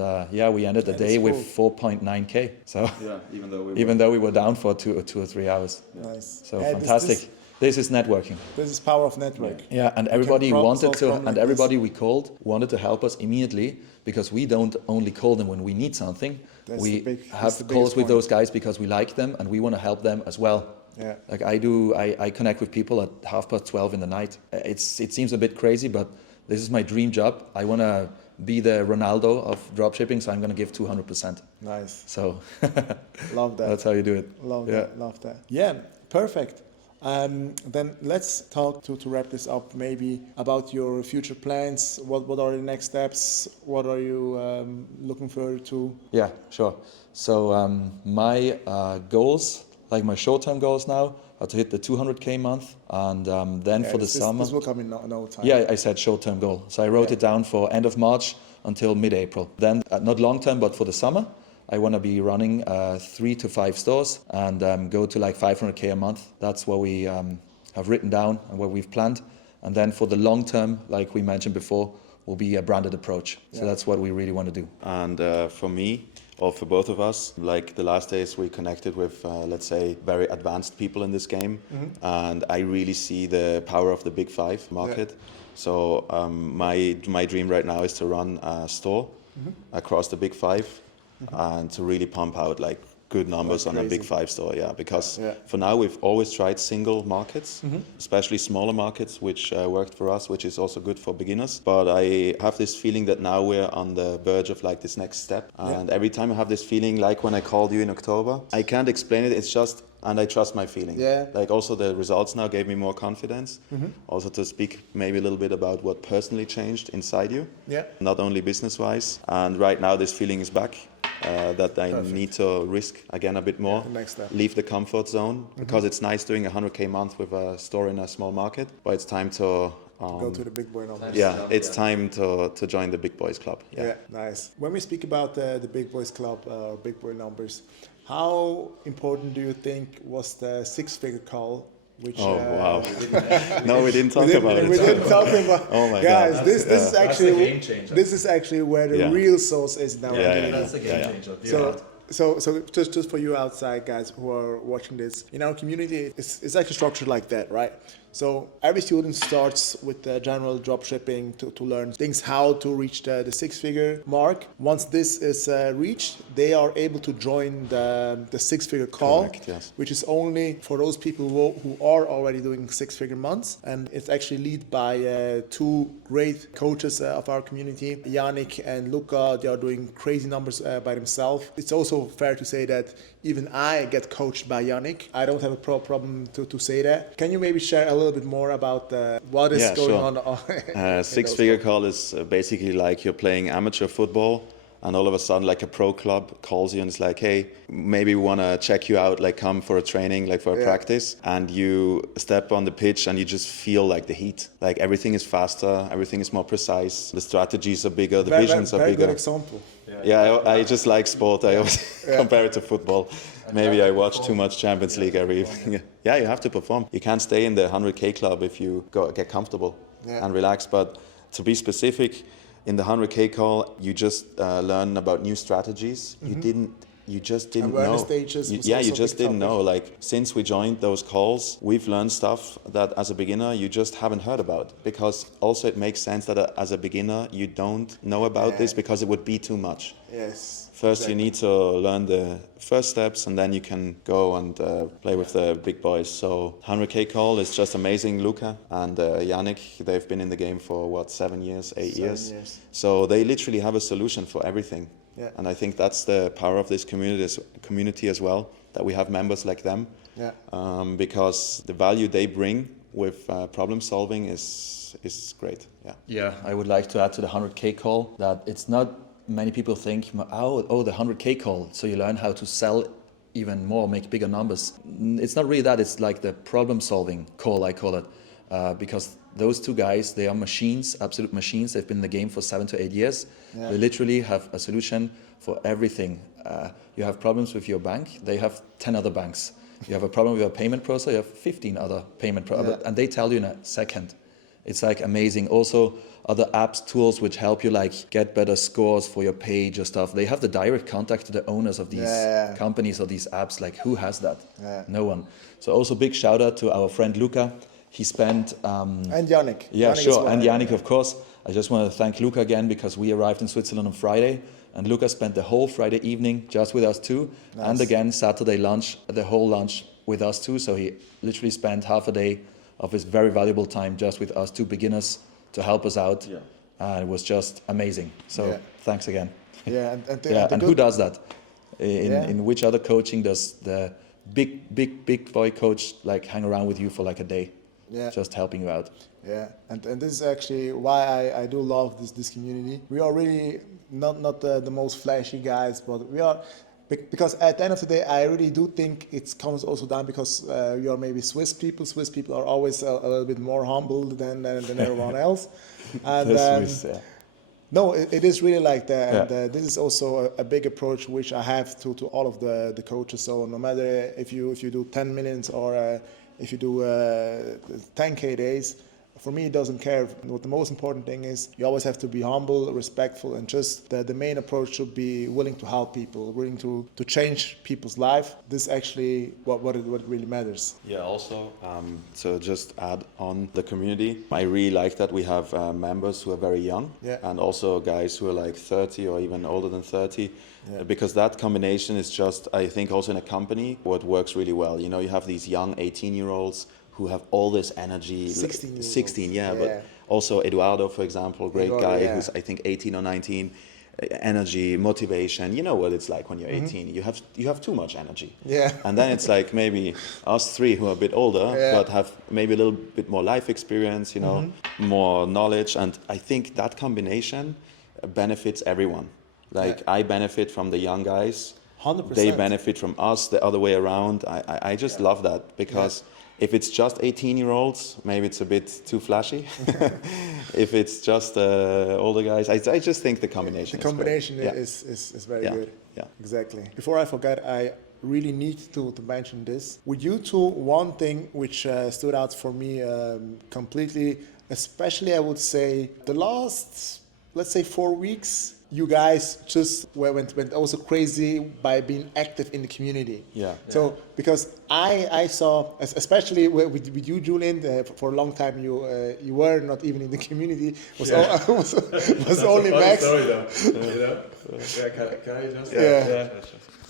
we ended the Yeah, day that's with 4.9K. So Yeah, even though we were down for 2 or 3 hours. Nice. So Yeah, fantastic. This is networking. This is power of network. Yeah, and everybody problem wanted solve to, problem and like everybody we called wanted to help us immediately, because we don't only call them when we need something. That's We the big- that's have the calls biggest with point. those guys because we like them and we want to help them as well. Yeah. Like I connect with people at 12:30 in the night. It seems a bit crazy, but this is my dream job. I want to be the Ronaldo of dropshipping, so I'm going to give 200%. Nice. So Love that. that's how you do it. Love Yeah. that. Love that. Yeah, perfect. Then let's talk to wrap this up maybe about your future plans. What are the next steps? What are you looking forward to? Yeah, sure. So my goals, like my short-term goals now, are to hit the 200K month, and then for the summer. This will come in no time. Yeah, I said short-term goal. So I wrote it down for end of March until mid-April. Then, not long-term, but for the summer, I want to be running 3 to 5 stores and go to like 500K a month. That's what we have written down and what we've planned. And then for the long term, like we mentioned before, will be a branded approach. So that's what we really want to do. And for me, or for both of us, like the last days we connected with, let's say, very advanced people in this game. And I really see the power of the Big Five market. So my dream right now is to run a store across the Big Five and to really pump out like good numbers on a Big Five store, because for now we've always tried single markets, especially smaller markets, which worked for us, which is also good for beginners. But I have this feeling that now we're on the verge of like this next step, and every time I have this feeling, like when I called you in October, I can't explain it, it's just, and I trust my feeling. Like also the results now gave me more confidence. Also to speak maybe a little bit about what personally changed inside you, not only business-wise. And right now this feeling is back. That I need to risk again a bit more, next step. leave the comfort zone, because it's nice doing 100K month with a store in a small market, but it's time to Go to the big boy numbers. it's time to join the big boys club. Yeah, nice. When we speak about the big boys club, big boy numbers, how important do you think was the six-figure call? Which, Wow. No, we didn't talk about it. We didn't talk about. Oh my guys, God. this is actually the game changer. This is actually where the real source is now. That's the game changer. So just for you outside guys who are watching this, in our community, it's actually structured like that, right? So every student starts with the general dropshipping to learn things how to reach the six-figure mark. Once this is reached, they are able to join the six-figure call, Correct, yes. which is only for those people who are already doing six-figure months. And it's actually led by two great coaches of our community, Yannick and Luca. They are doing crazy numbers by themselves. It's also fair to say that even I get coached by Yannick. I don't have a problem to say that. Can you maybe share a little bit more about what is going on? Six-figure call is basically like you're playing amateur football and all of a sudden like a pro club calls you and it's like, hey, maybe we want to check you out, like come for a training, like for a practice, and you step on the pitch and you just feel like the heat, like everything is faster, everything is more precise, the strategies are bigger, the visions are very bigger. Good example. Yeah, I just like sport. I always compare it to football. Maybe I watch too much Champions League every evening. Yeah, you have to perform. You can't stay in the 100K club if you get comfortable and relax. But to be specific, in the 100K call, you just learn about new strategies. You just didn't know. Stages you just didn't know. Like since we joined those calls, we've learned stuff that as a beginner you just haven't heard about. Because also it makes sense that as a beginner you don't know about this because it would be too much. Yes. First, you need to learn the first steps, and then you can go and play with the big boys. So 100K call is just amazing. Luca and Yannick, they've been in the game for 7 years, 8 years. So they literally have a solution for everything. Yeah. And I think that's the power of this community as well, that we have members like them. Yeah. Because the value they bring with problem solving is great. Yeah. Yeah, I would like to add to the 100K call that it's not many people think, oh, the 100K call, so you learn how to sell even more, make bigger numbers. It's not really that, it's like the problem solving call, I call it, because those two guys, they are machines, absolute machines. They've been in the game for 7 to 8 years. Yeah. They literally have a solution for everything. You have problems with your bank, they have 10 other banks. You have a problem with your payment processor, you have 15 other payment processors, and they tell you in a second. It's like amazing. Also, other apps, tools which help you like get better scores for your page or stuff. They have the direct contact to the owners of these companies or these apps. Like who has that? Yeah. No one. So also big shout out to our friend Luca. He spent... and Yannick. Yeah, Yannick sure. well. And Yannick, of course. I just want to thank Luca again because we arrived in Switzerland on Friday. And Luca spent the whole Friday evening just with us too. Nice. And again, Saturday lunch, the whole lunch with us too. So he literally spent half a day of his very valuable time just with us two beginners to help us out. Yeah. And it was just amazing. So thanks again. Yeah, and who does that? In which other coaching does the big boy coach like hang around with you for like a day? Yeah. Just helping you out. Yeah, and this is actually why I do love this community. We are really not the most flashy guys, but we are, because at the end of the day, I really do think it comes also down because we are maybe Swiss people. Swiss people are always a little bit more humble than everyone else. And Swiss, no, it is really like that. And this is also a big approach which I have to all of the coaches. So no matter if you do 10 millions or if you do 10K days, for me, it doesn't care. What the most important thing is, you always have to be humble, respectful, and just the main approach should be willing to help people, willing to change people's life. This is actually what really matters. Yeah, also, to just add on the community, I really like that we have members who are very young and also guys who are like 30 or even older than 30. Yeah. Because that combination is just, I think also in a company, what works really well. You know, you have these young 18-year-olds who have all this energy. 16, but also Eduardo, for example, great guy who's I think 18 or 19, energy, motivation. You know what it's like when you're 18. You have too much energy. Yeah. And then it's like maybe us three who are a bit older but have maybe a little bit more life experience, you know, more knowledge, and I think that combination benefits everyone. Like I benefit from the young guys. 100%. They benefit from us, the other way around. I just love that because if it's just 18-year-olds, maybe it's a bit too flashy. If it's just older guys, I just think the combination is very good. Yeah, exactly. Before I forget, I really need to mention this. With you two, one thing which stood out for me completely, especially I would say the last, let's say 4 weeks, you guys just went also crazy by being active in the community. Yeah. So because I saw, especially with you, Julian, for a long time you were not even in the community. Was only Max. Sorry though. Can I just?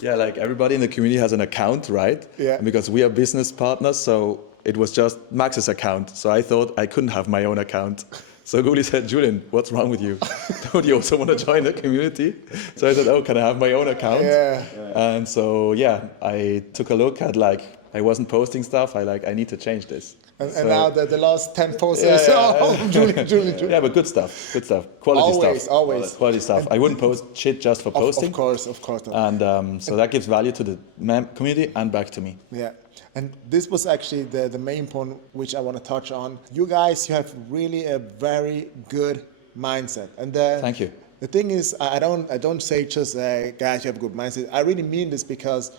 Yeah, like everybody in the community has an account, right? Yeah. And because we are business partners, so it was just Max's account. So I thought I couldn't have my own account. So Guli said, Julian, what's wrong with you? Don't you also want to join the community? So I said, oh, can I have my own account? Yeah. And so, I took a look at I wasn't posting stuff. I need to change this. And now the last 10 posts are Julie. Yeah, but good stuff. Quality stuff. Always. Quality stuff. I wouldn't post shit just for posting. Of course. Not. And so that gives value to the community and back to me. Yeah. And this was actually the main point which I want to touch on. You guys, you have really a very good mindset. And Thank you. The thing is, I don't say just guys, you have a good mindset. I really mean this because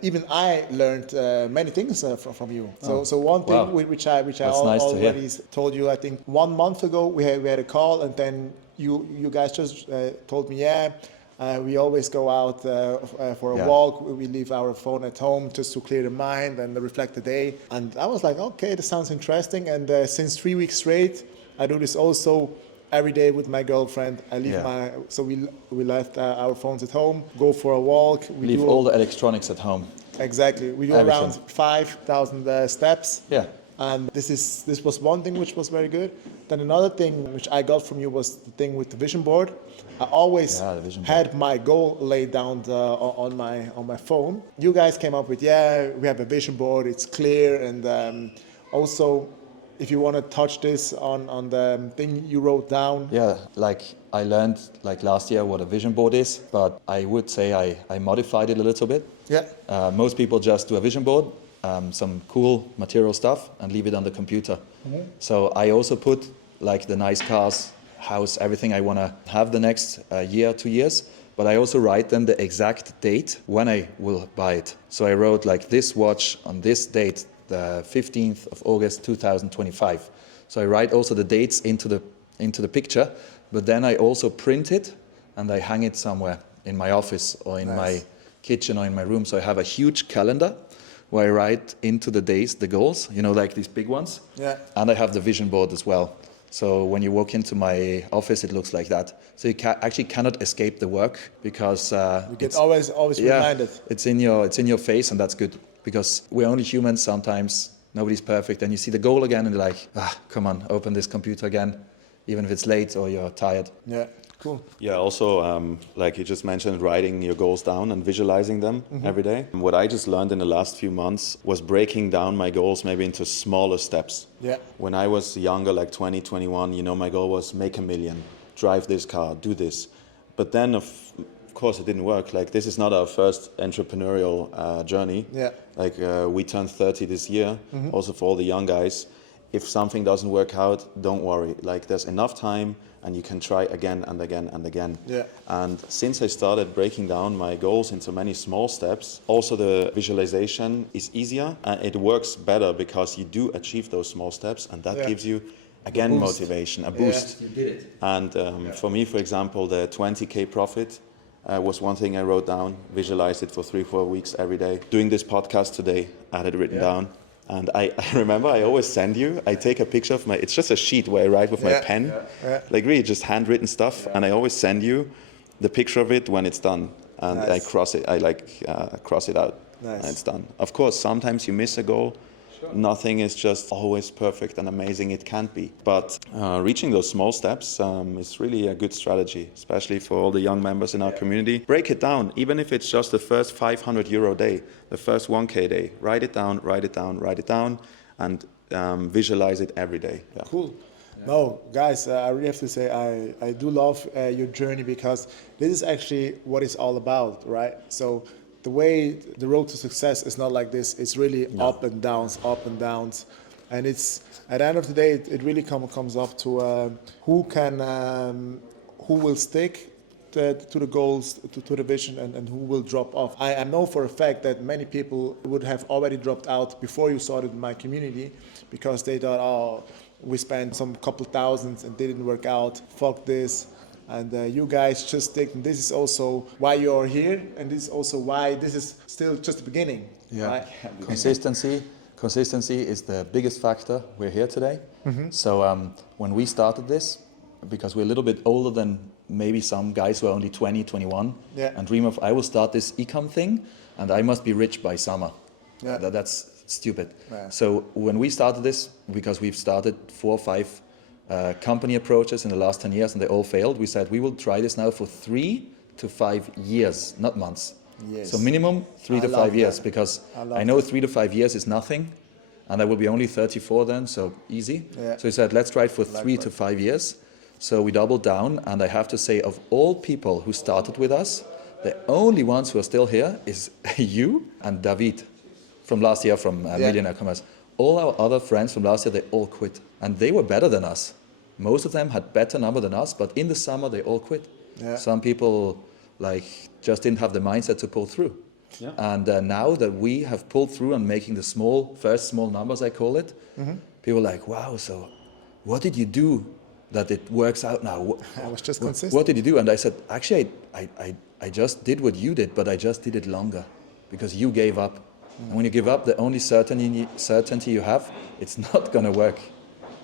even I learned many things from you. So one thing which I already told you, I think 1 month ago we had a call, and then you guys just told me, we always go out for a walk. We leave our phone at home just to clear the mind and reflect the day. And I was like, okay, this sounds interesting. And since 3 weeks straight, I do this also every day with my girlfriend. I leave we left our phones at home, go for a walk. We leave all the electronics at home. Exactly. We do around 5,000 steps. Yeah. And this was one thing which was very good. Then another thing which I got from you was the thing with the vision board. I always had my goal laid down on my phone. You guys came up with, we have a vision board, it's clear, and also if you want to touch this on the thing you wrote down. Yeah, like I learned like last year what a vision board is, but I would say I modified it a little bit. Yeah. Most people just do a vision board, some cool material stuff, and leave it on the computer. Mm-hmm. So I also put like the nice cars, house, everything I want to have the next year, 2 years. But I also write then the exact date when I will buy it. So I wrote like this watch on this date, the 15th of August 2025. So I write also the dates into the picture, but then I also print it and I hang it somewhere in my office or in my kitchen or in my room. So I have a huge calendar where I write into the days the goals, like these big ones. Yeah. And I have the vision board as well. So when you walk into my office, it looks like that. So you actually cannot escape the work because you get always reminded. It's in your face, and that's good because we're only humans. Sometimes nobody's perfect, and you see the goal again, and you're like, come on, open this computer again, even if it's late or you're tired. Yeah. Cool. Yeah, also, like you just mentioned, writing your goals down and visualizing them every day. And what I just learned in the last few months was breaking down my goals maybe into smaller steps. Yeah. When I was younger, like 20, 21, my goal was make $1 million, drive this car, do this. But then, of course, it didn't work. Like, this is not our first entrepreneurial journey. Yeah. Like, we turned 30 this year, also for all the young guys. If something doesn't work out, don't worry. Like, there's enough time, and you can try again and again and again. Yeah. And since I started breaking down my goals into many small steps, also the visualization is easier and it works better because you do achieve those small steps, and that gives you, again, motivation, a boost. You did it. And for me, for example, the 20K profit was one thing I wrote down, visualized it for 3-4 weeks every day. Doing this podcast today, I had it written down. And I remember I always send you, I take a picture of it's just a sheet where I write with my pen, like really just handwritten stuff. And I always send you the picture of it when it's done. And I cross it out. Nice. And it's done. Of course, sometimes you miss a goal. Sure. Nothing is just always perfect and amazing. It can't be. But reaching those small steps is really a good strategy, especially for all the young members in our community. Break it down, even if it's just the first €500 day, the first 1K day. Write it down, and visualize it every day. Yeah. Cool. No, guys, I really have to say I do love your journey because this is actually what it's all about, right? So the way the road to success is not like this. It's really up and downs. And it's at the end of the day, it really comes up to who will stick to the goals, to the vision, and who will drop off. I know for a fact that many people would have already dropped out before you started my community because they thought, we spent some couple thousands and didn't work out. Fuck this. And you guys just stick. And this is also why you're here, and this is also why this is still just the beginning. Yeah. Right? Consistency is the biggest factor. We're here today. Mm-hmm. So when we started this, because we're a little bit older than maybe some guys who are only 20, 21, and dream of, I will start this e-com thing, and I must be rich by summer. Yeah. That's stupid. Yeah. So when we started this, because we've started 4 or 5 company approaches in the last 10 years and they all failed, we said we will try this now for 3 to 5 years, not months. Yes. So minimum 3 to 5 years, because I know 3 to 5 years is nothing, and I will be only 34 then, so easy. Yeah. So he said, let's try it for 3 to 5 years. So we doubled down, and I have to say, of all people who started with us, the only ones who are still here is you and David from last year from Millionaire Commerce. All our other friends from last year, they all quit, and they were better than us. Most of them had better number than us, but in the summer they all quit. Yeah. Some people just didn't have the mindset to pull through. Yeah. And now that we have pulled through and making the first small numbers, I call it, people are like, wow, so what did you do that it works out now? I was just consistent. What did you do? And I said, actually, I just did what you did, but I just did it longer because you gave up. And when you give up, the only certainty you have, it's not going to work.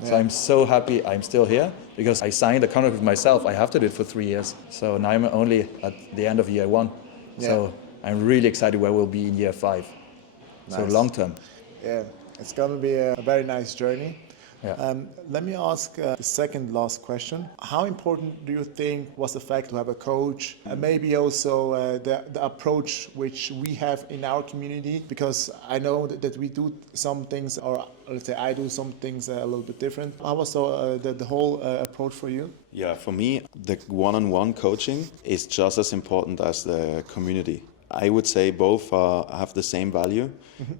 So I'm so happy I'm still here because I signed a contract with myself. I have to do it for 3 years. So now I'm only at the end of year 1. So I'm really excited where we'll be in year 5. So long term. Yeah, it's going to be a very nice journey. Yeah. Let me ask the second last question. How important do you think was the fact to have a coach, and maybe also the approach which we have in our community? Because I know that we do some things, or let's say I do some things a little bit different. How was the whole approach for you? Yeah, for me, the one-on-one coaching is just as important as the community. I would say both have the same value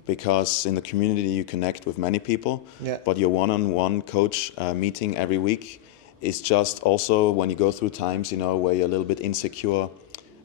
because in the community you connect with many people, but your one-on-one coach meeting every week is just also when you go through times, where you're a little bit insecure,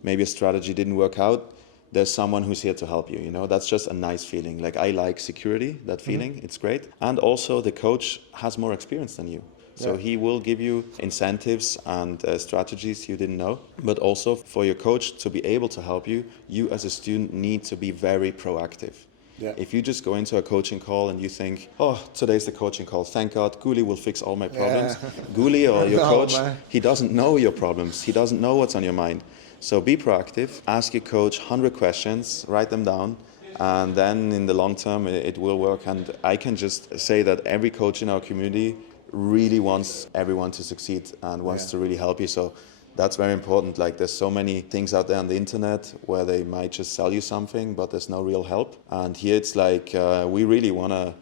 maybe a strategy didn't work out, there's someone who's here to help you, That's just a nice feeling. Like I like security, that feeling, it's great. And also the coach has more experience than you. So he will give you incentives and strategies you didn't know. But also for your coach to be able to help you, you as a student need to be very proactive. Yeah. If you just go into a coaching call and you think, oh, today's the coaching call, thank God, Guli will fix all my problems. Guli or your coach, he doesn't know your problems. He doesn't know what's on your mind. So be proactive, ask your coach 100 questions, write them down, and then in the long term it will work. And I can just say that every coach in our community really wants everyone to succeed and wants to really help you. So that's very important. Like there's so many things out there on the internet where they might just sell you something, but there's no real help. And here it's like we really want to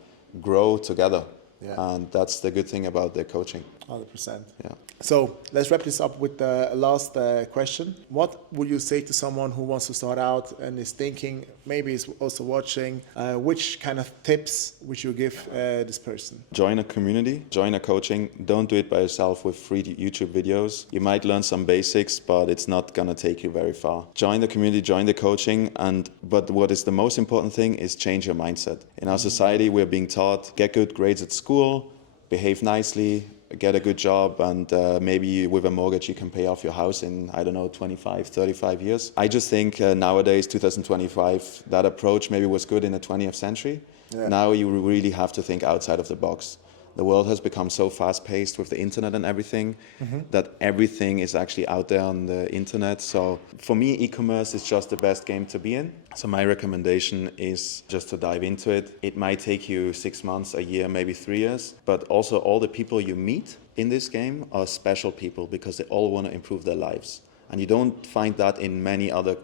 grow together. And that's the good thing about the coaching. 100%. Yeah. So let's wrap this up with the last question. What would you say to someone who wants to start out and is thinking, maybe is also watching, which kind of tips would you give this person? Join a community, join a coaching. Don't do it by yourself with free YouTube videos. You might learn some basics, but it's not going to take you very far. Join the community, join the coaching. But what is the most important thing is change your mindset. In our society, we're being taught, get good grades at school, behave nicely, get a good job, and maybe with a mortgage you can pay off your house in, 25, 35 years. I just think nowadays, 2025, that approach maybe was good in the 20th century. Now you really have to think outside of the box. The world has become so fast-paced with the internet and everything that everything is actually out there on the internet. So for me, e-commerce is just the best game to be in. So my recommendation is just to dive into it. It might take you 6 months, a year, maybe 3 years. But also all the people you meet in this game are special people because they all want to improve their lives. And you don't find that in many other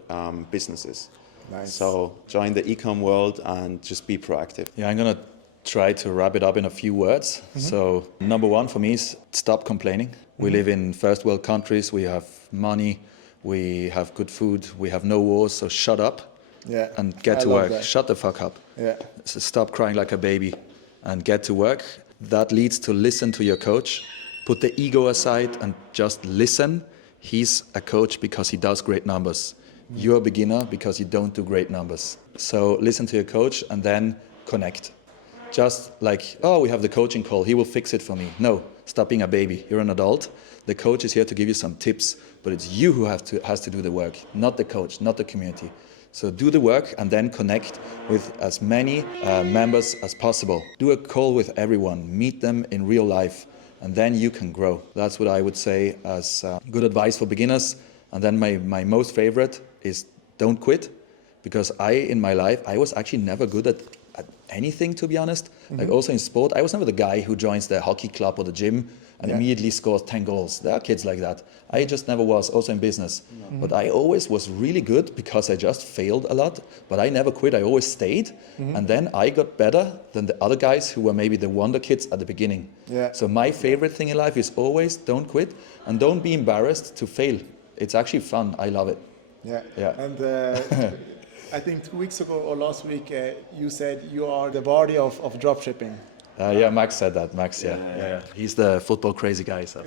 businesses. Nice. So join the e-com world and just be proactive. Yeah, I'm going to try to wrap it up in a few words. So number 1 for me is stop complaining. We live in first world countries. We have money. We have good food. We have no wars. So shut up and get to work. That. Shut the fuck up. Yeah. So stop crying like a baby and get to work. That leads to listen to your coach. Put the ego aside and just listen. He's a coach because he does great numbers. You're a beginner because you don't do great numbers. So listen to your coach and then connect. Just like, oh, we have the coaching call, he will fix it for me. No, stop being a baby. You're an adult. The coach is here to give you some tips, but it's you who has to do the work, not the coach, not the community. So do the work and then connect with as many members as possible. Do a call with everyone, meet them in real life, and then you can grow. That's what I would say as good advice for beginners. And then my most favorite is don't quit, because in my life, I was actually never good at anything, to be honest. Like also in sport, I was never the guy who joins the hockey club or the gym and immediately scores 10 goals. There are kids like that. I just never was, also in business. But I always was really good because I just failed a lot, but I never quit. I always stayed. And then I got better than the other guys who were maybe the wonder kids at the beginning. Yeah. So my favorite thing in life is always don't quit and don't be embarrassed to fail. It's actually fun. I love it. Yeah. Yeah. And I think 2 weeks ago or last week, you said you are the body of dropshipping. Yeah, Max said that. Max, yeah. He's the football crazy guy. So.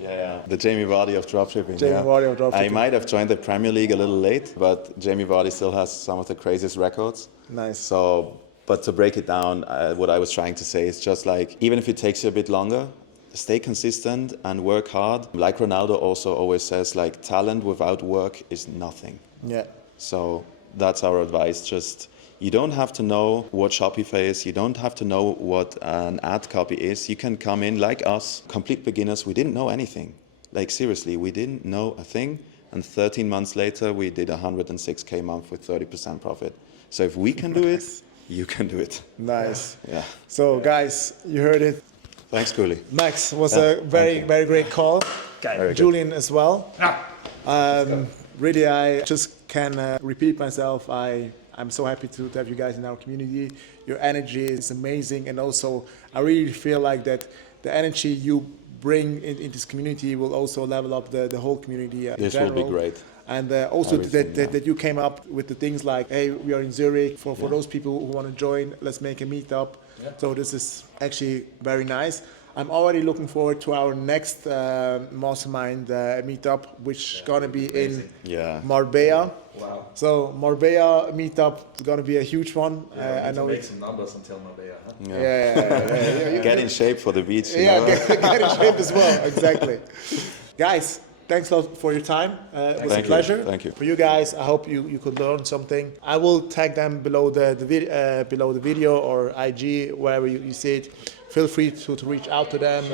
Yeah. The Jamie Vardy of dropshipping. Jamie Vardy of dropshipping. I might have joined the Premier League a little late, but Jamie Vardy still has some of the craziest records. Nice. So, but to break it down, what I was trying to say is just like, even if it takes you a bit longer, stay consistent and work hard. Like Ronaldo also always says, like, talent without work is nothing. Yeah. So that's our advice. Just, you don't have to know what Shopify is. You don't have to know what an ad copy is. You can come in like us, complete beginners. We didn't know anything. Like seriously, we didn't know a thing. And 13 months later, we did 106K a month with 30% profit. So if we can do it, you can do it. Nice. Yeah. So guys, you heard it. Thanks, Cooley. Max was a very great call. Julian as well. Really, I just can repeat myself. I'm so happy to have you guys in our community. Your energy is amazing, and also I really feel like that the energy you bring in this community will also level up the whole community. This will be great. And also that you came up with the things like, hey, we are in Zurich. For those people who want to join, let's make a meetup. Yeah. So this is actually very nice. I'm already looking forward to our next Mastermind meetup, which is going to be in Marbella. Wow. So Marbella meetup is going to be a huge one. I know make some numbers until Marbella. Huh? Yeah. Get in shape for the beach. Get in shape as well. Exactly. Guys, thanks a lot for your time. It was a pleasure. Thank you. For you guys, I hope you could learn something. I will tag them below the video or IG, wherever you see it. Feel free to reach out to them,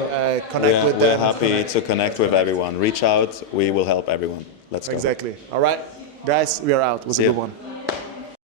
connect with them. We're happy to connect with everyone. Reach out. We will help everyone. Let's go. Exactly. All right. Guys, we are out. It was a good one.